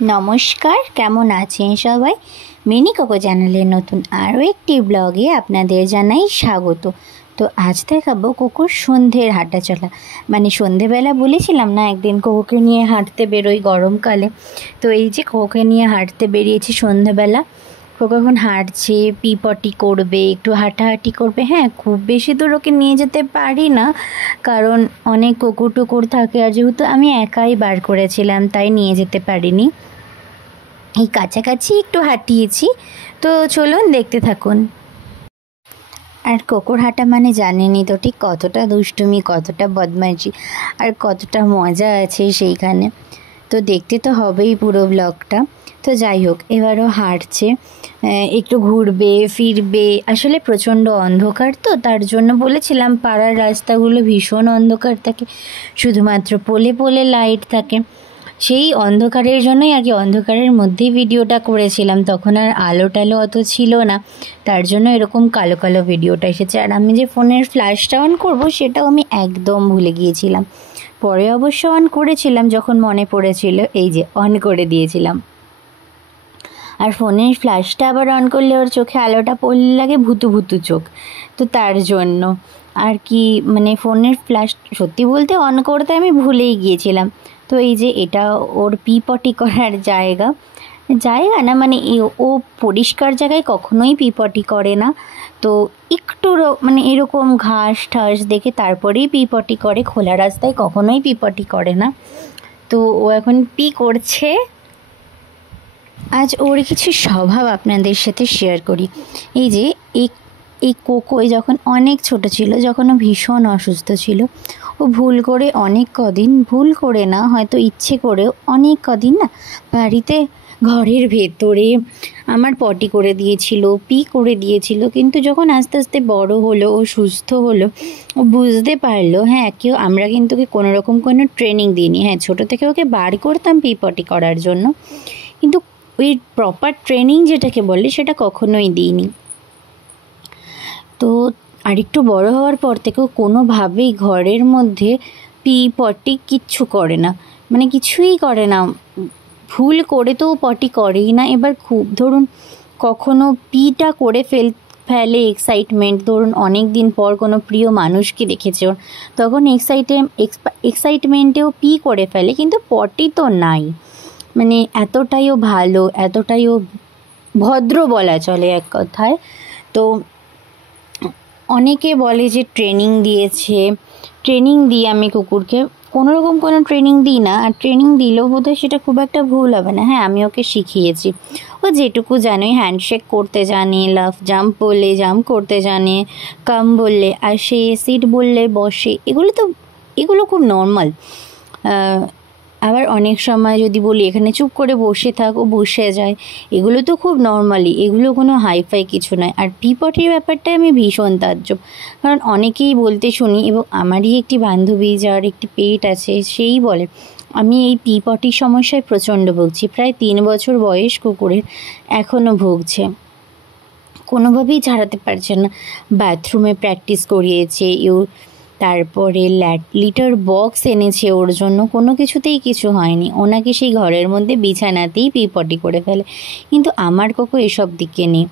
নমস্কার, কেমন আছেন সবাই? মিনি কোকো চ্যানেলের নতুন আরও একটি ব্লগে আপনাদের জানাই স্বাগত। তো আজ দেখাবো কোকোর সন্ধ্যের হাঁটা চলা। মানে সন্ধেবেলা বলেছিলাম না একদিন কোকোকে নিয়ে হাঁটতে বেরোই গরমকালে। তো এই যে কোকোকে নিয়ে হাঁটতে বেরিয়েছি সন্ধেবেলা। কোকো এখন হাঁটছে, পটি করবে, একটু হাঁটাহাঁটি করবে। হ্যাঁ, খুব বেশি দূর ওকে নিয়ে যেতে পারি না, কারণ অনেক কুকুর টুকুর থাকে, আর যেহেতু আমি একাই বার করেছিলাম তাই নিয়ে যেতে পারিনি। এই কাছাকাছি একটু হাঁটিয়েছি। তো চলুন দেখতে থাকুন। আর কোকোর হাঁটা মানে জানেনই তো ঠিক কতটা দুষ্টুমি, কতটা বদমাইশি আর কতটা মজা আছে সেইখানে। তো দেখতে তো হবেই পুরো ব্লগটা। তো যাই হোক, এবারও হাঁটছে, একটু ঘুরবে ফিরবে। আসলে প্রচণ্ড অন্ধকার, তো তার জন্য বলেছিলাম পাড়ার রাস্তাগুলো ভীষণ অন্ধকার থাকে, শুধুমাত্র পোলে পোলে লাইট থাকে। সেই অন্ধকারের জন্যই আর কি, অন্ধকারের মধ্যেই ভিডিওটা করেছিলাম। তখন আর আলো টালো অত ছিল না, তার জন্য এরকম কালো কালো ভিডিওটা এসেছে। আর আমি যে ফোনের ফ্ল্যাশটা অন করব সেটাও আমি একদম ভুলে গিয়েছিলাম। পরে অবশ্য অন করেছিলাম যখন মনে পড়েছিল, এই যে অন করে দিয়েছিলাম। আর ফোনের ফ্ল্যাশটা আবার অন করলে ওর চোখে আলোটা পড়লে লাগে ভুতু ভুতু চোখ। তো তার জন্য আর কি, মানে ফোনের ফ্ল্যাশ সত্যি বলতে অন করতে আমি ভুলেই গিয়েছিলাম। তো এই যে এটা ওর পটি করার জায়গা জায়গা না, মানে ও পরিষ্কার জায়গায় কখনোই পটি করে না। তো একটু মানে এরকম ঘাস ঠাস দেখে তারপরেই পটি করে, খোলা রাস্তায় কখনোই পটি করে না। তো ও এখন করছে। আজ ওর কিছু স্বভাব আপনাদের সাথে শেয়ার করি। এই যে এই কোকো যখন অনেক ছোট ছিল, যখন ও ভীষণ অসুস্থ ছিল, ও ভুল করে অনেক কদিন, ভুল করে না হয়তো ইচ্ছে করেও অনেক কদিন না বাড়িতে ঘরের ভেতরে আমার পটি করে দিয়েছিল, করে দিয়েছিল। কিন্তু যখন আস্তে আস্তে বড় হলো, ও সুস্থ হলো, ও বুঝতে পারলো হ্যাঁ আমরা কিন্তু কোনো রকম কোনো ট্রেনিং দিইনি। হ্যাঁ, ছোটো থেকে ওকে বার করতাম পটি করার জন্য, কিন্তু ওই প্রপার ট্রেনিং যেটাকে বলে সেটা কখনোই দিইনি। তো আরেকটু বড় হওয়ার পর থেকেও কোনোভাবেই ঘরের মধ্যে পটি কিচ্ছু করে না, মানে কিছুই করে না। ভুল করে তো পটি করেই না। এবার খুব ধরুন কখনো পিটা করে ফেলে এক্সাইটমেন্ট, ধরুন অনেক দিন পর কোনো প্রিয় মানুষকে দেখেছে ওর, তখন এক্সাইটমেন্টেও করে ফেলে, কিন্তু পটি তো নাই। মানে এতটাই ও ভালো, এতটাই ও ভদ্র বলা চলে এক কথায়। তো অনেকে বলে যে ট্রেনিং দিয়েছে, ট্রেনিং দিই আমি কুকুরকে, কোনো রকম কোনো ট্রেনিং দিই না। আর ট্রেনিং দিলেও বোধহয় সেটা খুব একটা ভুল হবে না। হ্যাঁ, আমি ওকে শিখিয়েছি, ও যেটুকু জানে, হ্যান্ডশেক করতে জানে, লাফ জাম্প বললে জাম্প করতে জানে, কাম বললে আসে, সিট বললে বসে। এগুলো খুব নর্মাল। আবার অনেক সময় যদি বলি এখানে চুপ করে বসে থাক, ও বসে যায়। এগুলো তো খুব নর্মালি, এগুলো কোনো হাইফাই কিছু নয়। আর পটির ব্যাপারটায় আমি ভীষণ তাজ্জব, কারণ অনেকেই বলতে শুনি, এবং আমারই একটি বান্ধবী যার একটি পেট আছে সেই বলে আমি এই পটির সমস্যায় প্রচণ্ড ভুগছি। প্রায় 3 বছর বয়স কুকুরের, এখনও ভুগছে, কোনোভাবেই ছাড়াতে পারছে না। বাথরুমে প্র্যাকটিস করিয়েছে তারপরে লিটার বক্স এনেছে ওর জন্য, কোনো কিছুতেই কিছু হয়নি। ওনাকে সেই ঘরের মধ্যে বিছানাতেই পটি করে ফেলে। কিন্তু আমার কোকো এসব দিকে নেই,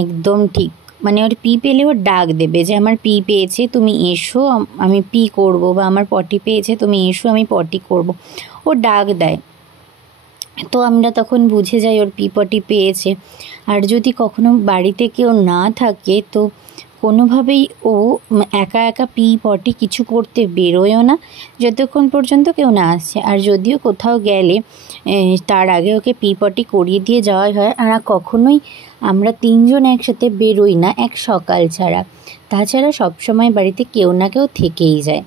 একদম ঠিক। মানে ওর পেলে ওর ডাক দেবে যে আমার পেয়েছে, তুমি এসো আমি করব, বা আমার পটি পেয়েছে তুমি এসো আমি পটি করব। ও ডাক দেয়, তো আমরা তখন বুঝে যাই ওর পটি পেয়েছে। আর যদি কখনো বাড়িতে কেউ না থাকে তো কোনোভাবেই ও একা একা পটি কিছু করতে বেরোয়ও না যতক্ষণ পর্যন্ত কেউ না আসছে। আর যদিও কোথাও গেলে তার আগে ওকে পটি করিয়ে দিয়ে যাওয়াই হয়। আর কখনোই আমরা 3 জন একসাথে বেরোই না এক সকাল ছাড়া। তাছাড়া সবসময় বাড়িতে কেউ না কেউ থেকেই যায়।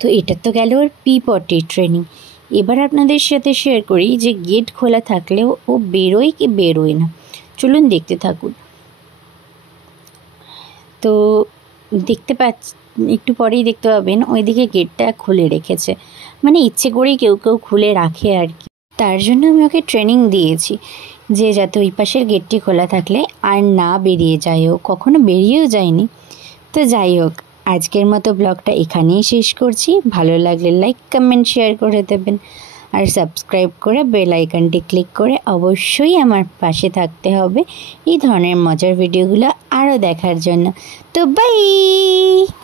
তো এটা তো গেল ওর পটি ট্রেনিং। এবার আপনাদের সাথে শেয়ার করি যে গেট খোলা থাকলেও ও বেরোয় কি বেরোয় না। চলুন দেখতে থাকুন। তো দেখতে একটু পরেই দেখতে পাবেন ওইদিকে গেটটা খুলে রেখেছে, মানে ইচ্ছে করেই কেউ কেউ খুলে রাখে আর কি। তার জন্য আমি ওকে ট্রেনিং দিয়েছি যে যাতে ওই পাশের গেটটি খোলা থাকলে আর না বেরিয়ে যায়। ও কখনো বেরিয়েও যায়নি। তো যাই হোক, আজকের মতো ব্লগটা এখানেই শেষ করছি। ভালো লাগলে লাইক কমেন্ট শেয়ার করে দেবেন। আর সাবস্ক্রাইব করে বেল আইকনটি ক্লিক করে অবশ্যই আমার পাশে থাকতে হবে এই ধরনের মজার ভিডিওগুলো আরও দেখার জন্য। তো বাই।